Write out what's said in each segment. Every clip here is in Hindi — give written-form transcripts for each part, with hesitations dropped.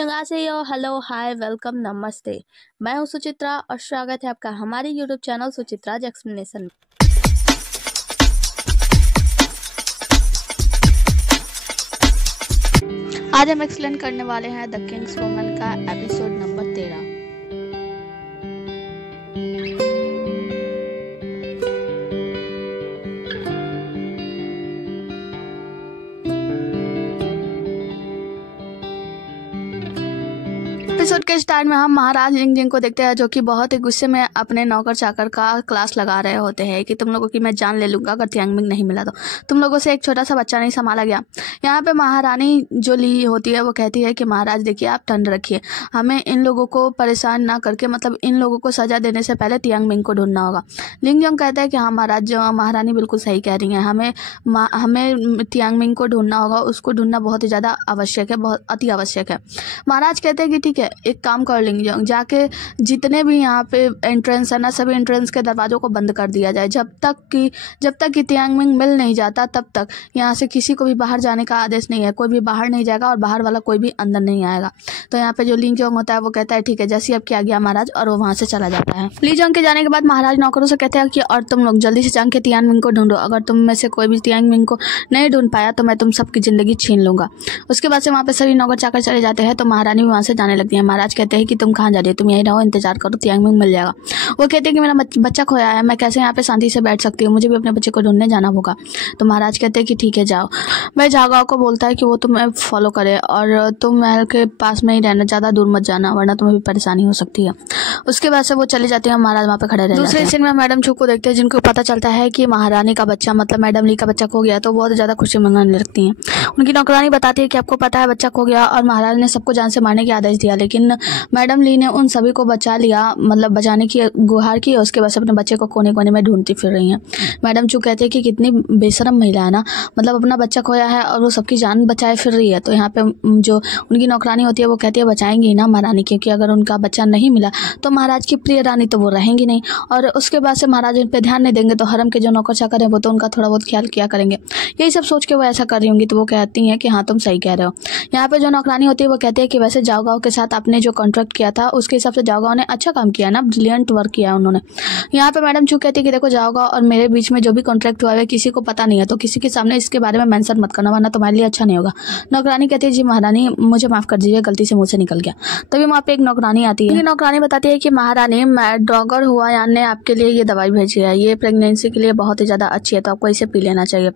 अंगासेयो, हेलो, हाय, वेलकम, नमस्ते। मैं हूं सुचित्रा और स्वागत है आपका हमारे यूट्यूब चैनल सुचित्राज एक्सप्लेनेशन में। आज हम एक्सप्लेन करने वाले हैं द किंग्स वुमन का एपिसोड नंबर 13। एपिसोड के स्टार्ट में हम महाराज लिंगजिंग को देखते हैं, जो कि बहुत ही गुस्से में अपने नौकर चाकर का क्लास लगा रहे होते हैं कि तुम लोगों की मैं जान ले लूंगा अगर तियांगमिंग नहीं मिला तो। तुम लोगों से एक छोटा सा बच्चा नहीं संभाला गया। यहाँ पे महारानी जो ली होती है वो कहती है कि महाराज देखिए, आप ठंड रखिए, हमें इन लोगों को परेशान ना करके, मतलब इन लोगों को सजा देने से पहले तियांगमिंग को ढूंढना होगा। लिंगजिंग कहता है कि हाँ महाराज, जो महारानी बिल्कुल सही कह रही हैं, हमें तियांगमिंग को ढूंढना होगा, उसको ढूंढना बहुत ही ज़्यादा आवश्यक है, बहुत अति आवश्यक है। महाराज कहते हैं कि ठीक है, एक काम कर लिंगजिंग, जाके जितने भी यहाँ पे एंट्रेंस है ना, सभी एंट्रेंस के दरवाजों को बंद कर दिया जाए। जब तक कि तियांगमिंग मिल नहीं जाता तब तक यहाँ से किसी को भी बाहर जाने का आदेश नहीं है। कोई भी बाहर नहीं जाएगा और बाहर वाला कोई भी अंदर नहीं आएगा। तो यहाँ पे जो लिंगजिंग होता है वो कहता है ठीक है, जैसी आपकी आज्ञा महाराज, और वो वहाँ से चला जाता है। लिंगजिंग के जाने के बाद महाराज नौकरों से कहते हैं कि और तुम लोग जल्दी से जाके तियांगमिंग को ढूंढो, अगर तुम में से कोई भी तियांगमिंग को नहीं ढूंढ पाया तो मैं तुम सबकी जिंदगी छीन लूंगा। उसके बाद से वहाँ पे सभी नौकर चाकर चले जाते हैं। तो महारानी भी वहाँ से जाने लगती है। महाराज कहते हैं कि तुम कहाँ जा रही हो, तुम यहीं रहो, इंतजार करो, तियांगमिंग मिल जाएगा। वो कहते हैं कि मेरा बच्चा खोया है, मैं कैसे यहाँ पे शांति से बैठ सकती हूँ, मुझे भी अपने बच्चे को ढूंढने जाना होगा। तो महाराज कहते हैं कि ठीक है जाओ। वह झाओगाओ को बोलता है कि वो तुम्हें फॉलो करे और तुम महल के पास में ही रहना, ज़्यादा दूर मत जाना वरना तुम्हें भी परेशानी हो सकती है। उसके बाद से वो चले जाते हैं। महाराज वहाँ पे खड़े रहते हैं। दूसरे सीन में मैडम चू को देखते हैं, जिनको पता चलता है कि महारानी का बच्चा, मतलब मैडम ली का बच्चा खो गया, तो बहुत ज़्यादा खुशी मनाने लगती हैं। उनकी नौकरानी बताती है कि आपको पता है बच्चा खो गया और महाराज ने सबको जान से मारने के आदेश दिया, लेकिन मैडम ली ने उन सभी को बचा लिया, मतलब बचाने की गुहार की। उसके बाद अपने बच्चे को कोने कोने में ढूंढती फिर रही हैं। मैडम चू कहते हैं कि कितनी बेशरम महिला है ना, मतलब अपना बच्चा खोया है और वो सबकी जान बचाए फिर रही है। तो यहाँ पे जो उनकी नौकरानी होती है वो कहती है बचाएंगी ना महारानी, क्योंकि अगर उनका बच्चा नहीं मिला तो महाराज की प्रिय रानी तो वो रहेंगी नहीं, और उसके बाद से महाराज इन पे ध्यान नहीं देंगे तो हरम के जो नौकर चाकर है वो तो उनका थोड़ा बहुत ख्याल किया करेंगे। यही सब सोच के वो ऐसा कर रही होंगी। तो वो कहती हैं कि हाँ तुम सही कह रहे हो। यहाँ पे जो नौकरानी होती है वो कहती है कि वैसे झाओगाओ के साथ आपने जो कॉन्ट्रैक्ट किया था उसके हिसाब से झाओगाओ ने अच्छा काम किया ना, ब्रिलियंट वर्क किया उन्होंने। यहाँ पे मैडम चू कहती है कि देखो, झाओगाओ और मेरे बीच में जो भी कॉन्ट्रैक्ट हुआ है किसी को पता नहीं है, तो किसी के सामने इसके बारे में मेंशन मत करना वरना तुम्हारे लिए अच्छा नहीं होगा। नौकरानी कहती है जी महारानी, मुझे माफ कर दीजिए, गलती से मुंह से निकल गया। तभी वहाँ पे एक नौकरानी आती है। नौकरानी बताती है कि महारानी, डॉक्टर हुआयान ने आपके लिए ये दवाई भेजी है, ये प्रेगनेंसी के लिए बहुत ही ज्यादा अच्छी है, तो आपको इसे पी लेना चाहिए।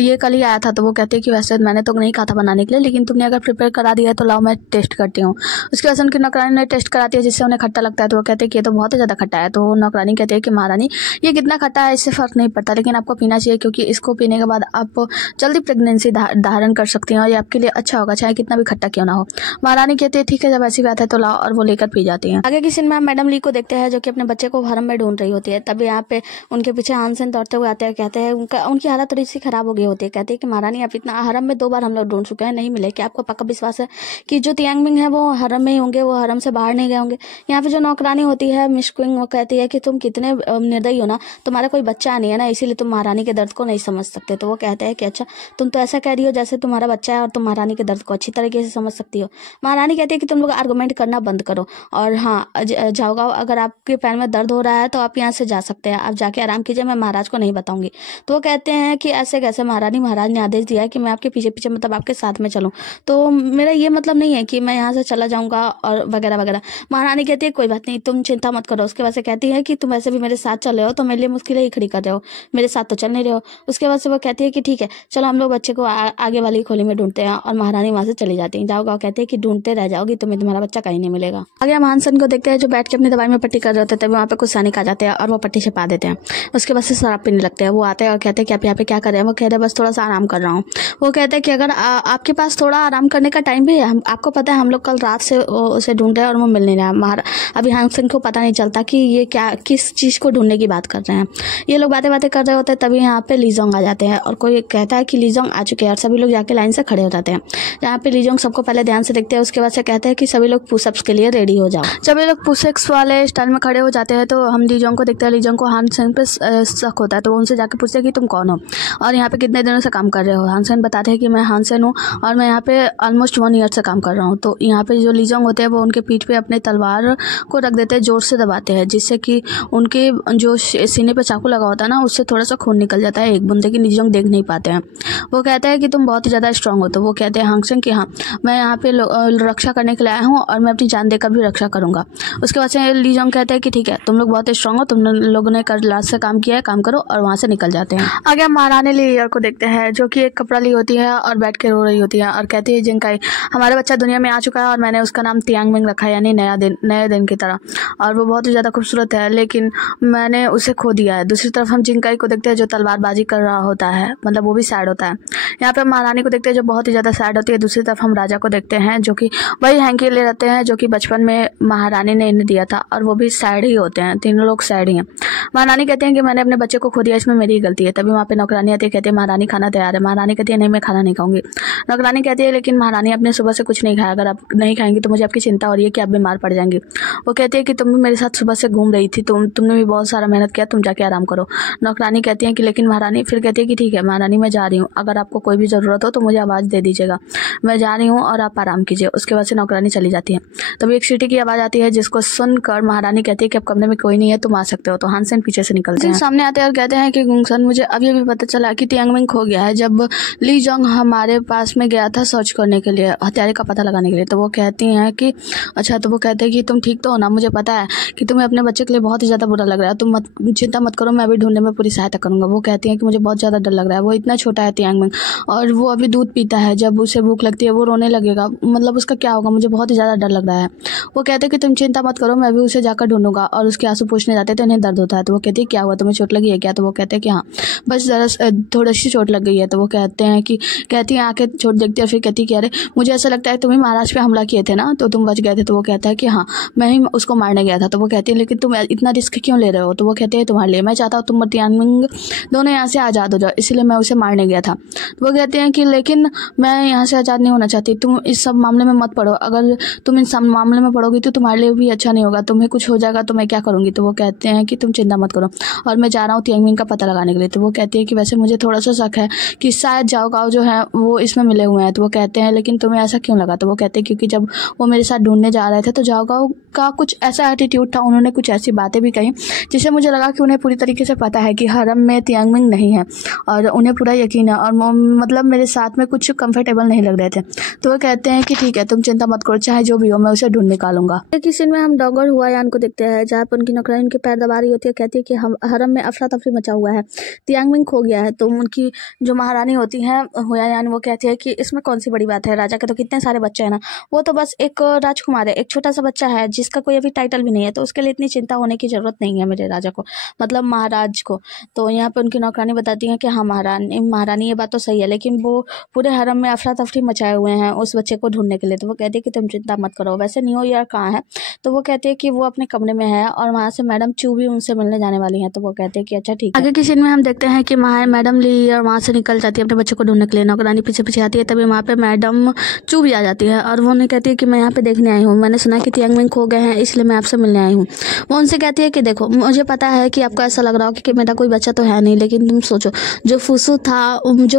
ये कल ही आया था। तो वो कहते हैं कि वैसे मैंने तो नहीं कहा था बनाने के लिए, लेकिन तुमने अगर प्रिपेयर करा दिया है तो लाओ मैं टेस्ट करती हूँ। उसके बाद उनकी नौकरानी ने टेस्ट कराती है, जिससे उन्हें खट्टा लगता है। तो वो कहते हैं कि ये तो बहुत ही ज्यादा खट्टा है। तो नौकरानी कहती है कि महारानी, ये कितना खट्टा है इससे फर्क नहीं पड़ता, लेकिन आपको पीना चाहिए, क्योंकि इसको पीने के बाद आप जल्दी प्रेगनेंसी धारण कर सकती हैं और ये आपके लिए अच्छा होगा, चाहे कितना भी खट्टा क्यों ना हो। महारानी कहती है ठीक है, जब ऐसी बात है तो लाओ, और वो लेकर पी जाती हैं। आगे की सीन में हम मैडम ली को देखते हैं, जो कि अपने बच्चे को हरम में ढूंढ रही होती है। तभी यहाँ पे उनके पीछे हानसेन दौड़ते हुए आते हैं। कहते हैं उनकी हालत थोड़ी सी खराब हो गई होती है। कहते हैं कि महारानी, आप इतना हरम में 2 बार हम लोग ढूंढ चुके हैं, नहीं मिले। क्या आपको पक्का विश्वास है कि जो तियांगमिंग है वो हरम में ही होंगे, वो हरम से बाहर नहीं गए होंगे? यहाँ पे जो नौकरानी होती है मिस क्विंग, वो कहती है कि तुम कितने निर्दयी हो ना, तुम्हारा कोई बच्चा नहीं है ना, इसीलिए तुम महारानी के दर्द को नहीं समझ सकते। तो वो कहते हैं कि अच्छा, तुम तो ऐसा कह रही हो जैसे तुम्हारा बच्चा है और तुम महारानी के दर्द को अच्छी तरीके से समझ सकती हो। महारानी कहती है कि तुम लोग आर्गुमेंट करना बंद करो, और हाँ झाओगाओ, अगर आपके पैर में दर्द हो रहा है तो आप यहाँ से जा सकते हैं, आप जाके आराम कीजिए, मैं महाराज को नहीं बताऊंगी। तो वो कहते हैं कि ऐसे कैसे महारानी, महाराज ने आदेश दिया है कि मैं आपके पीछे पीछे, मतलब आपके साथ में चलूँ, तो मेरा ये मतलब नहीं है कि मैं यहाँ से चला जाऊंगा और वगैरह वगैरह। महारानी कहती है कोई बात नहीं, तुम चिंता मत करो। उसके बाद से कहती है कि तुम ऐसे भी मेरे साथ चल रहे हो तो मेरे लिए मुश्किलें ही खड़ी कर रहे हो, मेरे साथ तो चल नहीं रहे हो। उसके बाद से वो कहती है कि ठीक है चलो, हम लोग बच्चे को आगे वाली खोली में ढूंढते हैं, और महारानी वहां से चली जाती है। झाओगाओ कहते हैं कि ढूंढते रह जाओगी, तुम्हें तुम्हारा बच्चा कहीं नहीं मिलेगा। आगे हम हानसेन को देखते हैं, जो बैठ के अपनी दवाई में पट्टी कर रहे होते हैं। तभी वहाँ पे कुछ सैनिक आ जाते हैं और वो पट्टी छिपा देते हैं। उसके बाद से शराब पीने लगते हैं। वो आते हैं और कहते हैं कि आप यहाँ पे क्या कर रहे हैं? वो कहते हैं बस थोड़ा सा आराम कर रहा हूँ। वो कहते हैं कि अगर आपके पास थोड़ा आराम करने का टाइम भी है, आपको पता है हम लोग कल रात से वो उसे ढूंढ रहे हैं और वो मिल नहीं रहा। अभी हांग सेन को पता नहीं चलता कि ये क्या किस चीज़ को ढूंढने की बात कर रहे हैं। ये लोग बातें कर रहे होते हैं, तभी यहाँ पे लीजोंग आ जाते हैं और कोई कहता है कि लीजोंग आ चुके हैं और सभी लोग जाके लाइन से खड़े हो जाते हैं। यहाँ पे लीजोंग सबको पहले ध्यान से देखते हैं, उसके बाद से कहते हैं कि सभी लोग पुशअप्स के लिए रेडी हो जाओ। जब ये लोग पुशअप्स वाले स्टाइल में खड़े हो जाते हैं तो हम लीजोंग को देखते हैं। लीजोंग को हांग सेन पे शक होता है, तो वो उनसे जाके पूछते हैं कि तुम कौन हो और यहाँ पे कितने दिनों से काम कर रहे हो। हांग सेन बताते हैं कि मैं हांग सेन हूँ और मैं यहाँ पे ऑलमोस्ट 1 ईयर से काम कर रहा हूँ। तो यहाँ पे जो लीजोंग होते हैं वो उनके पीठ पे अपने तलवार को रख देते हैं, जोर से दबाते हैं, जिससे कि उनके जो सीने पे चाकू लगा होता है ना, उससे थोड़ा सा खून निकल जाता है एक बूंद, लेकिन लीजोंग देख नहीं पाते हैं। वो कहते हैं कि तुम बहुत ही ज़्यादा स्ट्रांग हो। तो वो कहते हैं हांग सेन कि हाँ, मैं यहाँ पे रक्षा करने के लिए आया हूँ और मैं अपनी जान देकर भी रक्षा करूँगा। उसके बाद से लीजोंग कहते हैं कि ठीक है, तुम लोग बहुत स्ट्रांग हो, तुम लोगों ने लास्ट से काम किया है, काम करो, और वहाँ से निकल जाते हैं। आगे हम महारानी ली को देखते हैं, जो कि एक कपड़ा ली होती है और बैठ के रो रही होती है और कहती है जिंकाई, हमारा बच्चा दुनिया में आ चुका है और मैंने उसका नाम तियांगमिंग रखा है, यानी नए दिन की तरह, और वो बहुत ही ज़्यादा खूबसूरत है, लेकिन मैंने उसे खो दिया है। दूसरी तरफ हम जिंकाई को देखते हैं जो तलवारबाजी कर रहा होता है, मतलब वो भी सैड होता है। यहाँ पे महारानी को देखते हैं जो बहुत ही ज़्यादा सैड होती है। दूसरी तरफ हम राजा को देखते हैं जो कि वही हैंकी ले रहते हैं जो कि बचपन में महारानी ने इन्हें दिया था, और वो भी सैड ही होते हैं, तीनों लोग सैड ही हैं। महारानी कहते हैं कि मैंने अपने बच्चे को खो दिया, इसमें मेरी गलती है। तभी वहाँ पे नौकरानी आती है, कहती है महारानी खाना तैयार है। महारानी कहती है नहीं, मैं खाना नहीं खाऊंगी। नौकरानी कहती है लेकिन महारानी आपने सुबह से कुछ नहीं खाया, अगर आप नहीं खाएंगी तो मुझे आपकी चिंता हो रही है कि आप बीमार पड़ जाएंगी। वो कहती है कि तुम भी मेरे साथ सुबह से घूम रही थी, तुमने भी बहुत सारा मेहनत किया, तुम जाके आराम करो। नौकरानी कहती है कि लेकिन महारानी, फिर कहती है कि ठीक है महारानी, मैं जा रही हूँ, अगर आपको कोई भी ज़रूरत हो तो मुझे आवाज़ दे दीजिएगा, मैं जा रही हूँ और आप आराम कीजिए। उसके बाद से नौकरानी चली जाती है। तभी एक सीटी की आवाज़ आती है, जिसको सुनकर महारानी कहती है कि अब कमरे में कोई नहीं है, तुम आ सकते हो। तो हांग सेन पीछे से निकलते हैं, सामने आते हैं और कहते हैं कि गुंगसन, मुझे अभी भी पता चला कि तियांगमिंग खो गया है। जब लीजोंग हमारे पास में गया था सर्च करने के लिए, हत्यारे का पता लगाने के लिए। तो वो कहती हैं कि अच्छा, तो वो कहते हैं कि तुम ठीक तो हो ना, मुझे पता है कि तुम्हें अपने बच्चे के लिए बहुत ही ज़्यादा बुरा लग रहा है, तुम चिंता मत करो, मैं अभी ढूंढने में पूरी सहायता करूँगा। वो कहती हैं कि मुझे बहुत ज़्यादा डर लग रहा है, वो इतना छोटा है तियांगमिंग, और वो अभी दूध पीता है, जब उसे भूख लगती है वो रोने लगेगा, मतलब उसका क्या होगा, मुझे बहुत ही ज़्यादा डर लग रहा है। वो कहते हैं कि तुम चिंता मत करो, मैं भी उसे जाकर ढूंढूंगा। और उसके आंसू पूछने जाते हैं तो इन्हें दर्द होता है। तो वो कहती है क्या हुआ, तुम्हें चोट लगी है क्या? तो वो कहते हैं कि हाँ, बस जरा थोड़ी सी चोट लग गई है। तो वो कहते हैं कि कहती है आके चोट देखती है, फिर कहती है कि अरे मुझे ऐसा लगता है तुम्हें महाराज पे हमला किए थे ना, तो तुम बच गए थे। तो वो कहता है कि हाँ, मैं ही उसको मारने गया था। तो वो कहती है लेकिन तुम इतना रिस्क क्यों ले रहे हो? तो वो कहते हैं तुम्हारे लिए, मैं चाहता हूँ तुम और तियांगमिंग दोनों यहाँ से आज़ाद हो जाओ, इसलिए मैं उसे मारने गया था। तो वो कहते हैं कि लेकिन मैं यहाँ से आज़ाद नहीं होना चाहती, तुम इस सब मामले में मत पड़ो, अगर तुम इस सब मामले में पड़ोगी तो तुम्हारे लिए भी अच्छा नहीं होगा, तुम्हें कुछ हो जाएगा तो मैं क्या करूँगी। तो वो कहते हैं कि तुम चिंता मत करो और मैं जा रहा हूँ तियांगमिंग का पता लगाने के लिए। तो वो कहती है कि वैसे मुझे थोड़ा सा शक है कि शायद जाओ गाओ जो है वो इसमें मिले हुए हैं। तो वो कहते हैं लेकिन तुम्हें ऐसा क्यों लगा? तो वो कहते हैं क्योंकि जब वो मेरे साथ ढूंढने जा रहे थे तो जाओ गाओ का कुछ ऐसा एटीट्यूड था, उन्होंने कुछ ऐसी बातें भी कही जिससे मुझे लगा कि उन्हें पूरी तरीके से पता है कि हरम में तियांगमिंग नहीं है, और उन्हें पूरा यकीन है, और मतलब मेरे साथ में कुछ कंफर्टेबल नहीं लग रहे थे। तो वो कहते हैं कि ठीक है, तुम चिंता मत करो, चाहे जो भी हो मैं उसे ढूंढ निकालूंगा। एक सीन में हम डोंगर हुआयान को देखते हैं, जहाँ पर उनकी नौकरानी उनके पैर दबा रही होती है, कहती है कि हम हरम में अफरा तफरी मचा हुआ है, तियांगमिंग खो गया है। तो उनकी जो महारानी होती है हुआयान, वो कहती है कि इसमें कौन सी बड़ी बात है, राजा के तो कितने सारे बच्चे हैं ना, वो तो बस एक राजकुमार है, एक छोटा सा बच्चा है जिसका कोई अभी टाइटल भी नहीं है, तो उसके लिए इतनी चिंता होने की जरूरत नहीं है मेरे राजा को, मतलब महाराज को। तो यहाँ पे उनकी नौकरानी बताती है कि हाँ महारानी ये बात तो सही है, लेकिन वो पूरे हरम में अफरा तफरी मचाए हुए हैं उस बच्चे को ढूंढने के लिए। तो वो कहती है कि तुम चिंता मत करो। वैसे न्यू ईयर कहाँ है? तो वो कहते हैं कि वो अपने कमरे में है और वहाँ से मैडम चू भी उनसे मिलने जाने वाली हैं। तो वो कहते हैं कि अच्छा ठीक है। आगे की सीन में हम देखते हैं कि मैडम ली और वहाँ से निकल जाती है अपने बच्चे को ढूंढने के लिए, नौकरानी पीछे पीछे आती है, तभी वहाँ पे मैडम चू भी आ जाती है और वो उन्हें कहती है कि मैं यहाँ पे देखने आई हूँ, मैंने सुना कि तियांगमिंग खो गए हैं इसलिए मैं आपसे मिलने आई हूँ। वो उनसे कहती है कि देखो मुझे पता है कि आपको ऐसा लग रहा हो कि मेरा कोई बच्चा तो है नहीं, लेकिन तुम सोचो जो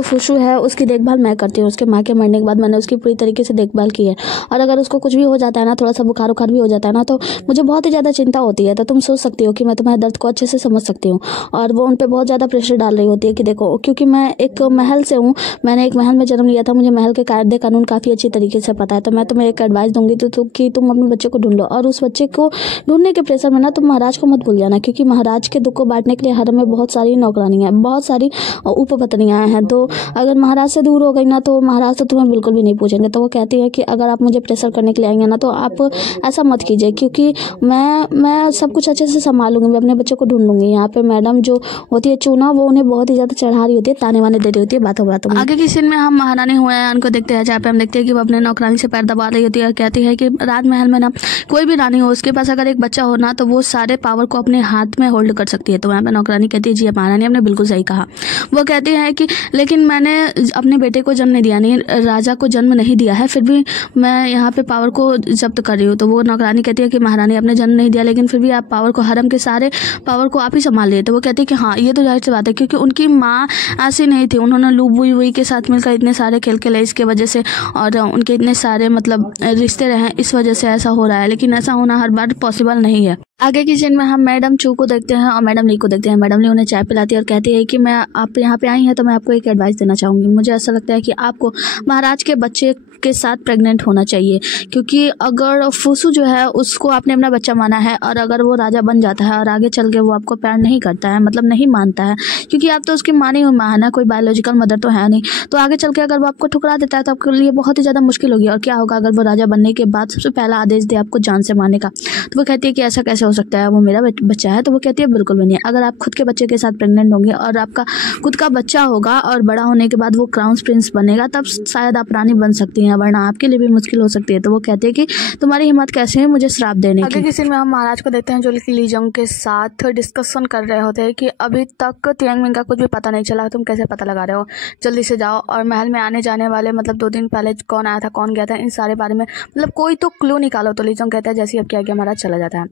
फुसू है उसकी देखभाल मैं करती हूँ, उसके माँ के मरने के बाद मैंने उसकी पूरी तरीके से देखभाल की है, और अगर उसको कुछ भी हो जाता है ना, थोड़ा सा बुखार भी हो जाता है ना, तो मुझे बहुत ही ज़्यादा चिंता होती है। तो तुम सोच सकती हो कि मैं तुम्हारे दर्द को अच्छे से समझ सकती हूँ। और वो उन पर बहुत ज़्यादा प्रेशर डाल रही होती है कि देखो क्योंकि मैं एक महल से हूँ, मैंने एक महल में जन्म लिया था, मुझे महल के कायदे कानून काफ़ी अच्छी तरीके से पता है, तो मैं तुम्हें एक एडवाइस दूंगी तो कि तुम अपने बच्चे को ढूंढ लो, और उस बच्चे को ढूंढने के प्रेशर में ना तुम महाराज को मत भूल जाना, क्योंकि महाराज के दुख को बांटने के लिए हरम में बहुत सारी नौकरानियाँ, बहुत सारी उपपत्नियाँ हैं, तो अगर महाराज से दूर हो गई ना तो महाराज तो तुम्हें बिल्कुल भी नहीं पूछेंगे। तो वो कहती है कि अगर आप मुझे प्रेशर करने के लिए आएंगे ना तो आप ऐसा मत कीजिए, क्योंकि मैं सब कुछ अच्छे से संभालूंगी, मैं अपने बच्चे को ढूंढ लूंगी। यहाँ पे मैडम जो होती है चूना, वो उन्हें बहुत ही ज़्यादा चढ़ा रही होती है, ताने वाने दे रही होती है बातों बातों में। आगे की सीन में हम महारानी हुआयान को देखते हैं, जहाँ पे हम देखते हैं कि वो अपने नौकरानी से पैर दबा रही होती है, कहती है कि राजमहल में ना कोई भी रानी हो, उसके पास अगर एक बच्चा हो ना तो वो सारे पावर को अपने हाथ में होल्ड कर सकती है। तो वहाँ पे नौकरानी कहती है जी महारानी आपने बिल्कुल सही कहा। वो कहती है कि लेकिन मैंने अपने बेटे को जन्म नहीं दिया, नहीं राजा को जन्म नहीं दिया है, फिर भी मैं यहाँ पे पावर को जब्त कर रही हूँ। तो वो नौकरानी कहती है कि महारानी आपने जन्म नहीं दिया लेकिन फिर भी आप पावर को, हरम के सारे पावर को आप ही संभाल लिए। तो वो कहती है कि हाँ ये तो जाहिर सी बात है, क्योंकि उनकी माँ ऐसी नहीं थी, उन्होंने लू बुई वुई के साथ मिलकर इतने सारे खेल खेले इसके वजह से, और उनके इतने सारे मतलब रिश्ते रहे, इस वजह से ऐसा हो रहा है। लेकिन ऐसा होना हर बार पॉसिबल नहीं है। आगे की सीन में हम मैडम चू को देखते हैं और मैडम ली को देखते हैं। मैडम ली उन्हें चाय पिलाती है और कहती है कि मैं आप यहाँ पे आई हैं तो मैं आपको एक एडवाइस देना चाहूँगी। मुझे ऐसा लगता है कि आपको महाराज के बच्चे के साथ प्रेग्नेंट होना चाहिए, क्योंकि अगर फुसू जो है उसको आपने अपना बच्चा माना है और अगर वो राजा बन जाता है और आगे चल के वो आपको प्यार नहीं करता है, मतलब नहीं मानता है, क्योंकि आप तो उसकी मानी हुई माँ है ना, कोई बायोलॉजिकल मदर तो है नहीं, तो आगे चल के अगर वो आपको ठुकरा देता है तो आपके लिए बहुत ही ज़्यादा मुश्किल होगी। और क्या होगा अगर वो राजा बनने के बाद सबसे पहला आदेश दे आपको जान से मारने का। तो वो कहती है कि ऐसा कैसे हो सकता है, वो मेरा बच्चा है। तो वो कहती है बिल्कुल भी नहीं, अगर आप खुद के बच्चे के साथ प्रेग्नेंट होंगे और आपका खुद का बच्चा होगा और बड़ा होने के बाद वो क्राउन प्रिंस बनेगा, तब शायद आप रानी बन सकती हैं, वरना आपके लिए भी मुश्किल हो सकती है। तो वो कहती है कि तुम्हारी हिम्मत कैसे है मुझे श्राप देने की। आगे किसी में हम महाराज को देखते हैं जो ली जंग के साथ डिस्कशन कर रहे होते हैं कि अभी तक तियांग मिंग का कुछ भी पता नहीं चला, तुम कैसे पता लगा रहे हो, जल्दी से जाओ और महल में आने जाने वाले मतलब 2 दिन पहले कौन आया था कौन गया था इन सारे बारे में मतलब कोई तो क्लू निकालो। तो ली जंग कहता है जैसे अब क्या महाराज चला जाता है।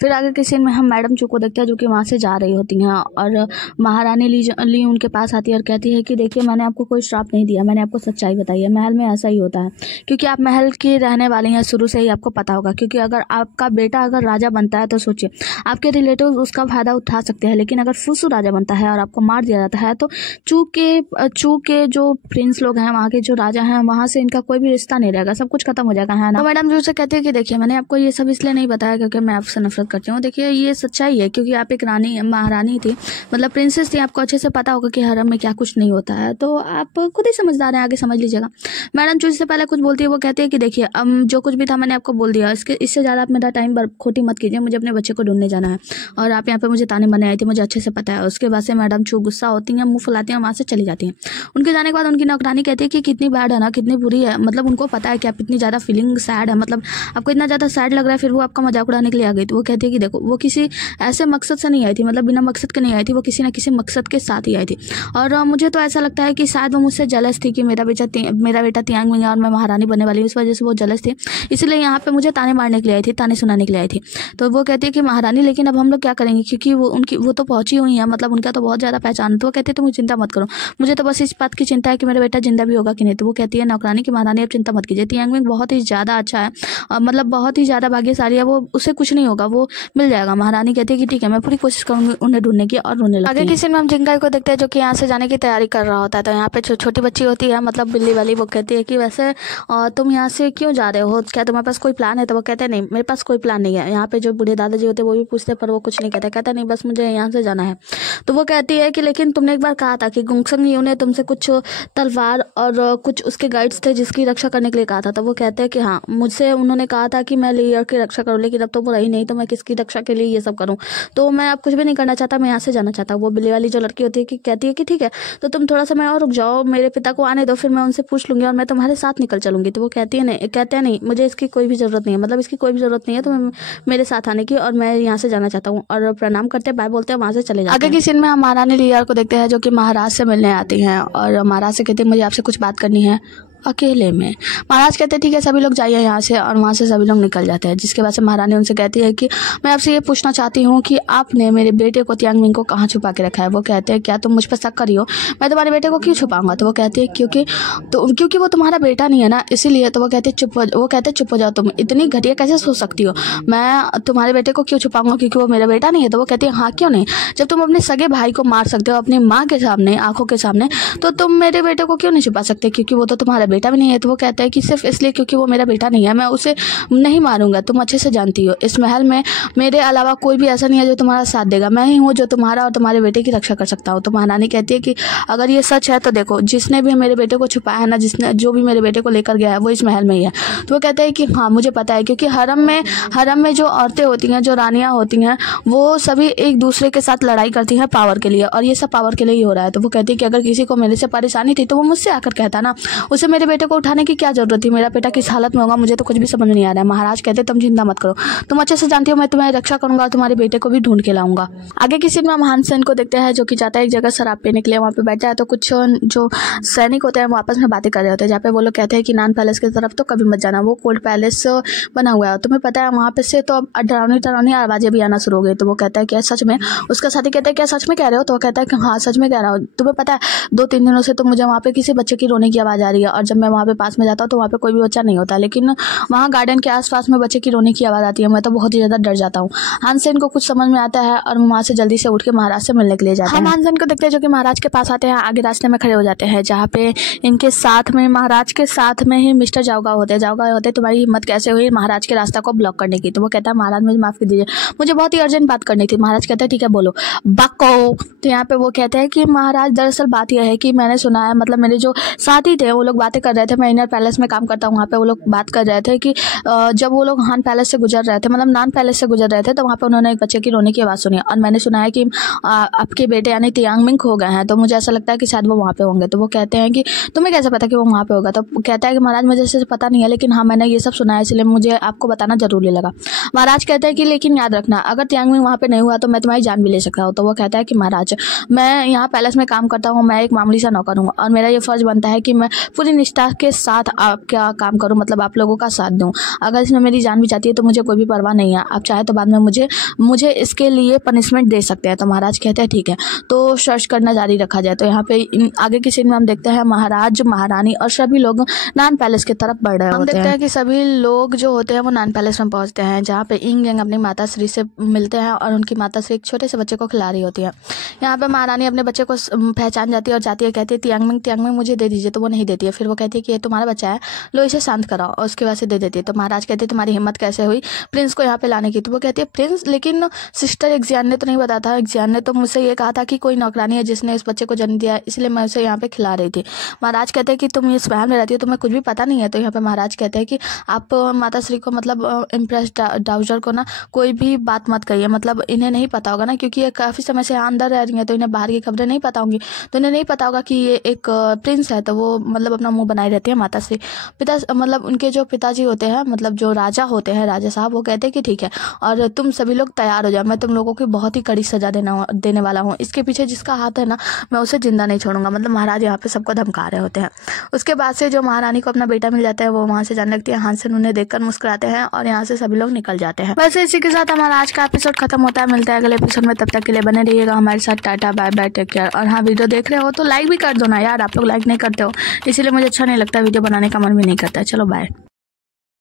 फिर आगे के सीन में हम मैडम चू को देखते हैं जो कि वहाँ से जा रही होती हैं और महारानी ली उनके पास आती है और कहती है कि देखिए मैंने आपको कोई श्राप नहीं दिया, मैंने आपको सच्चाई बताई है, महल में ऐसा ही होता है, क्योंकि आप महल की रहने वाली हैं, शुरू से ही आपको पता होगा। क्योंकि अगर आपका बेटा अगर राजा बनता है तो सोचिए आपके रिलेटिव उसका फायदा उठा सकते हैं, लेकिन अगर फुसू राजा बनता है और आपको मार दिया जाता है तो चू के जो प्रिंस लोग हैं, वहाँ के जो राजा हैं, वहाँ से इनका कोई भी रिश्ता नहीं रहेगा, सब कुछ खत्म हो जाएगा, है ना। तो मैडम जू से कहती है कि देखिए मैंने आपको ये सब इसलिए नहीं बताया क्योंकि मैं आपसे नफरत करती हूँ। देखिए ये सच्चाई है, क्योंकि आप एक रानी महारानी थी, मतलब प्रिंसेस थी, आपको अच्छे से पता होगा कि हरम में क्या कुछ नहीं होता है, तो आप खुद ही समझदार हैं, आगे समझ लीजिएगा। मैडम जू से पहले कुछ बोलती है, वो कहती है कि देखिए जो कुछ भी था मैंने आपको बोल दिया, इससे ज़्यादा आप मेरा टाइम खोटी मत कीजिए, मुझे अपने बच्चे को ढूंढने जाना है और आप यहाँ पे मुझे ताने मारने आई थी, मुझे अच्छे से पता है। उसके बाद से मैडम चू गुस्सा होती हैं, मुंह फुलाती हैं, वहाँ से चली जाती हैं। उनके जाने के बाद उनकी नौकरानी कहती है कि कितनी बैड है ना, कितनी बुरी है, मतलब उनको पता है कि आप इतनी ज़्यादा फीलिंग सैड है, मतलब आपको इतना ज़्यादा सैड लग रहा है, फिर वो आपका मजाक उड़ाने के लिए आ गई। तो वो कहती है कि देखो वो किसी ऐसे मकसद से नहीं आई थी, मतलब बिना मकसद के नहीं आई थी, वो किसी न किसी मकसद के साथ ही आई थी। और मुझे तो ऐसा लगता है कि शायद वो मुझसे जलस थी कि मेरा बेटा तियांग मिंग और मैं महारानी बनने वाली हूँ, इस वजह से वो जलस थी, इसलिए यहाँ पे मुझे ताने मारने के लिए आई थी, ताने सुनाने के लिए आई थी। तो वो कहती है कि महारानी लेकिन अब हम लोग क्या करेंगे, क्योंकि वो तो पहुंची हुई है, मतलब उनका तो बहुत ज़्यादा पहचान है। तो वो कहती है तुम चिंता मत करो, मुझे तो बस इस बात की चिंता है कि मेरा बेटा जिंदा भी होगा कि नहीं। तो वो कहती है नौकरानी की महारानी अब चिंता मत कीजिए, तियांग मिंग बहुत ही ज़्यादा अच्छा है, मतलब बहुत ही ज़्यादा भाग्यशाली है, वो उससे कुछ नहीं होगा, वो मिल जाएगा। महारानी कहती है कि ठीक है मैं पूरी कोशिश करूँगी उन्हें ढूंढने की, और रोने लगती है। आगे किसी में हम जिंगाई को देखते हैं जो कि यहाँ से जाने की तैयारी कर रहा होता है। तो यहाँ पे छोटी बच्ची होती है, मतलब बिल्ली वाली, वो कहती है कि वैसे तुम यहाँ से क्यों जा रहे हो, क्या तुम्हारे पास कोई प्लान है। तो वो कहते हैं नहीं मेरे पास कोई प्लान नहीं है। यहाँ पे जो बूढ़े दादाजी होते हैं वो भी पूछते हैं पर वो कुछ नहीं कहते, कहता नहीं बस मुझे यहाँ से जाना है। तो वो कहती है कि लेकिन तुमने एक बार कहा था कि गुंगसंग यू ने तुमसे कुछ तलवार और कुछ उसके गाइड्स थे जिसकी रक्षा करने के लिए कहा था। तो वो कहते हैं कि हाँ मुझसे उन्होंने कहा था कि मैं लेयर की रक्षा करूँ, लेकिन अब तो वो रही नहीं, तो मैं किसकी रक्षा के लिए ये सब करूँ, तो मैं अब कुछ भी नहीं करना चाहता, मैं यहाँ से जाना चाहता हूँ। वो बिल्ली वाली जो लड़की होती है कि कहती है कि ठीक है तो तुम थोड़ा समय और रुक जाओ, मेरे पिता को आने दो, फिर मैं उनसे पूछ लूंगी और मैं तुम्हारे साथ निकल चलूंगी। तो वो कहते हैं नहीं मुझे इसकी कोई भी जरूरत नहीं है, मतलब इसकी कोई भी जरूरत नहीं है तुम्हें मेरे साथ आने की, और मैं यहाँ से जाना चाहता हूँ। और प्रणाम करते हैं, बाय बोलते हैं, वहाँ से चले जाते हैं। आगे की सीन में हम महारानी लियार को देखते हैं जो कि महाराज से मिलने आती हैं और महाराज से कहते हैं मुझे आपसे कुछ बात करनी है अकेले में। महाराज कहते हैं ठीक है सभी लोग जाइए यहाँ से, और वहाँ से सभी लोग निकल जाते हैं। जिसके बाद से महारानी उनसे कहती है कि मैं आपसे ये पूछना चाहती हूँ कि आपने मेरे बेटे को तियांग मिंग को कहाँ छुपा के रखा है। वो कहते हैं क्या तुम मुझ पर शक करी हो, मैं तुम्हारे बेटे को क्यों छुपाऊंगा। तो वो कहती है क्योंकि वो तुम्हारा बेटा नहीं है ना, इसीलिए। तो वो कहते हैं चुप हो जाओ, तुम इतनी घटिया कैसे सोच सकती हो, मैं तुम्हारे बेटे को क्यों छुपाऊंगा क्योंकि वो मेरा बेटा नहीं है। तो वो कहती है हाँ क्यों नहीं, जब तुम अपने सगे भाई को मार सकते हो अपनी माँ के सामने, आंखों के सामने, तो तुम मेरे बेटे को क्यों नहीं छुपा सकते, क्योंकि वो तो तुम्हारा बेटा भी नहीं है। तो वो कहता है कि सिर्फ इसलिए क्योंकि वो मेरा बेटा नहीं है मैं उसे नहीं मारूंगा, तुम अच्छे से जानती हो इस महल में मेरे अलावा कोई भी ऐसा नहीं है जो तुम्हारा साथ देगा, मैं ही हूँ जो तुम्हारा और तुम्हारे बेटे की रक्षा कर सकता हूँ। तो महारानी कहती है कि अगर ये सच है तो देखो जिसने भी मेरे बेटे को छुपाया है ना, जिसने जो भी मेरे बेटे को लेकर गया है वो इस महल में ही है। तो वो कहता है कि हाँ मुझे पता है, क्योंकि हरम में जो औरतें होती हैं, जो रानियाँ होती हैं, वो सभी एक दूसरे के साथ लड़ाई करती हैं पावर के लिए, और ये सब पावर के लिए ही हो रहा है। तो वो कहती है कि अगर किसी को मेरे से परेशानी थी तो वो मुझसे आकर कहता ना, उसे मेरे मेरे बेटे को उठाने की क्या जरूरत थी, मेरा बेटा किस हालत में होगा मुझे तो कुछ भी समझ नहीं आ रहा है। महाराज कहते तुम चिंता मत करो, तुम अच्छे से जानती हो मैं तुम्हारी रक्षा करूंगा और तुम्हारे बेटे को भी ढूंढ के लाऊंगा। आगे की सीन में हम हानसेन को देखते हैं जो कि जाता है एक जगह शराब पीने के लिए। वहाँ पे बैठा है तो कुछ जो सैनिक होते हैं वो आपस में बातें कर रहे होते हैं, जहाँ पे वो लोग कहते हैं कि नान पैलेस की तरफ तो कभी मत जाना, वो कोल्ड पैलेस बना हुआ है, तुम्हें पता है वहाँ पे से तो अब डरावनी आवाजें भी आना शुरू हो गई। तो वो कहता है क्या सच में? उसका साथी कहता है क्या सच में कह रहे हो? तो वो कहता है कि हाँ सच में कह रहा हूँ, तुम्हें पता है 2-3 दिनों से तो मुझे वहाँ पे किसी बच्चे की रोने की आवाज़ आ रही है, और जब मैं वहाँ पे पास में जाता हूँ तो वहाँ पे कोई भी बच्चा नहीं होता, लेकिन वहाँ गार्डन के आसपास में बच्चे की रोने की आवाज़ आती है, मैं तो बहुत ही ज़्यादा डर जाता हूँ। हानसेन को कुछ समझ में आता है और वहाँ से जल्दी से उठ के महाराज से मिलने के लिए जाते हैं। हम हानसेन को देखते हैं जो कि महाराज के पास आते हैं, आगे रास्ते में खड़े हो जाते हैं, जहाँ पे इनके साथ में महाराज के साथ में ही मिस्टर जाओगा होते तुम्हारी हिम्मत कैसे हुई महाराज के रास्ता को ब्लॉक करने की? तो वो कहता है महाराज मुझे माफ कर दीजिए, मुझे बहुत ही अर्जेंट बात करनी थी। महाराज कहते हैं ठीक है बोलो बको। तो यहाँ पे वो कहते हैं कि महाराज दरअसल बात यह है कि मैंने सुना है, मतलब मेरे जो साथी थे वो लोग बातें कर रहे थे, मैं इनर पैलेस में काम करता हूँ, वहाँ पे वो लोग बात कर रहे थे कि जब वो लोग हान पैलेस से गुजर रहे थे, मतलब नान पैलेस से गुजर रहे थे, तो वहाँ पे उन्होंने एक बच्चे की रोने की आवाज़ सुनी और मैंने सुना है कि आपके बेटे यानी तियांगमिंग हो गए हैं, तो मुझे ऐसा लगता है कि शायद वो वहाँ पे होंगे। तो वो कहते हैं कि तुम्हें कैसे पता कि वो वहाँ पे होगा? तो कहता है कि महाराज मुझे ऐसे पता नहीं है, लेकिन हाँ मैंने ये सब सुना है इसलिए मुझे आपको बताना जरूरी लगा। महाराज कहते हैं कि लेकिन याद रखना अगर तियांगमिंग वहाँ पे नहीं हुआ तो मैं तुम्हारी जान भी ले सकता हूँ। तो वो कहता है कि महाराज मैं यहाँ पैलेस में काम करता हूँ, मैं एक मामूली सा नौकर हूँ और मेरा ये फर्ज बनता है कि मैं पूरी निष्ठा के साथ आपका काम करूँ, मतलब आप लोगों का साथ दूँ। अगर इसमें मेरी जान भी जाती है तो मुझे कोई भी परवाह नहीं है, आप चाहे तो बाद में मुझे इसके लिए पनिशमेंट दे सकते हैं। तो महाराज कहते हैं ठीक है, तो सर्च करना जारी रखा जाए। तो यहाँ पे आगे की सीन में हम देखते हैं महाराज महारानी और सभी लोग नान पैलेस की तरफ बढ़ रहे होते हैं। हम देखते हैं कि सभी लोग जो होते हैं वो नान पैलेस में पहुंचते हैं, जहाँ पे इंग यंग अपनी माता श्री से मिलते हैं और उनकी माता श्री एक छोटे से बच्चे को खिला रही होती है। यहाँ पे महारानी अपने बच्चे को पहचान जाती है और जाती है, कहती है तियांगमिंग मुझे दे दीजिए, तो वो नहीं देती है। फिर वो कहती है कि ये तुम्हारा बच्चा है, लो इसे शांत कराओ, और उसके बाद से दे देती है। तो महाराज कहते हैं तुम्हारी हिम्मत कैसे हुई प्रिंस को यहाँ पे लाने की? तो वो कहती है प्रिंस, लेकिन सिस्टर एक्जियान ने तो नहीं बताया था, एक्जियान ने तो मुझसे ये कहा था कि कोई नौकरानी है जिसने इस बच्चे को जन्म दिया, इसलिए मैं उसे यहाँ पे खिला रही थी। महाराज कहते हैं कि तुम इस वहम में रहती हो, तुम्हें कुछ भी पता नहीं है। तो यहाँ पे महाराज कहते हैं कि आप माता श्री को मतलब इम्प्रेस डाउजर को ना कोई भी बात मत कहिए, मतलब इन्हें नहीं पता होगा ना, क्योंकि ये काफ़ी समय से अंदर रह रही हैं तो इन्हें बाहर की खबरें नहीं पता होंगी, तो इन्हें नहीं पता होगा कि ये एक प्रिंस है। तो वो मतलब अपना मुंह बनाए रहती है माता श्री। मतलब उनके जो पिताजी होते हैं, मतलब जो राजा होते हैं, राजा साहब, वो कहते हैं कि ठीक है और तुम सभी लोग तैयार हो जाओ, मैं तुम लोगों की बहुत ही कड़ी सजा देने वाला हूँ, इसके पीछे जिसका हाथ है ना मैं उसे जिंदा नहीं छोड़ूंगा। मतलब महाराज यहाँ पे सबको धमका रहे होते हैं। उसके बाद से जो महारानी को अपना बेटा मिल जाता है वो वहाँ से जाने लगती है। हानसेन उन्हें देखकर मुस्कुराते हैं और यहाँ से सभी लोग निकल जाते हैं। वैसे इसी के साथ हमारा आज का एपिसोड खत्म होता है। मिलता है अगले एपिसोड में, तब तक के लिए बने रहिएगा हमारे साथ। Tata bye bye, take care. और हाँ, वीडियो देख रहे हो तो लाइक भी कर दो ना यार, आप लोग लाइक नहीं करते हो, इसीलिए मुझे अच्छा नहीं लगता, वीडियो बनाने का मन भी नहीं करता है। चलो बाय।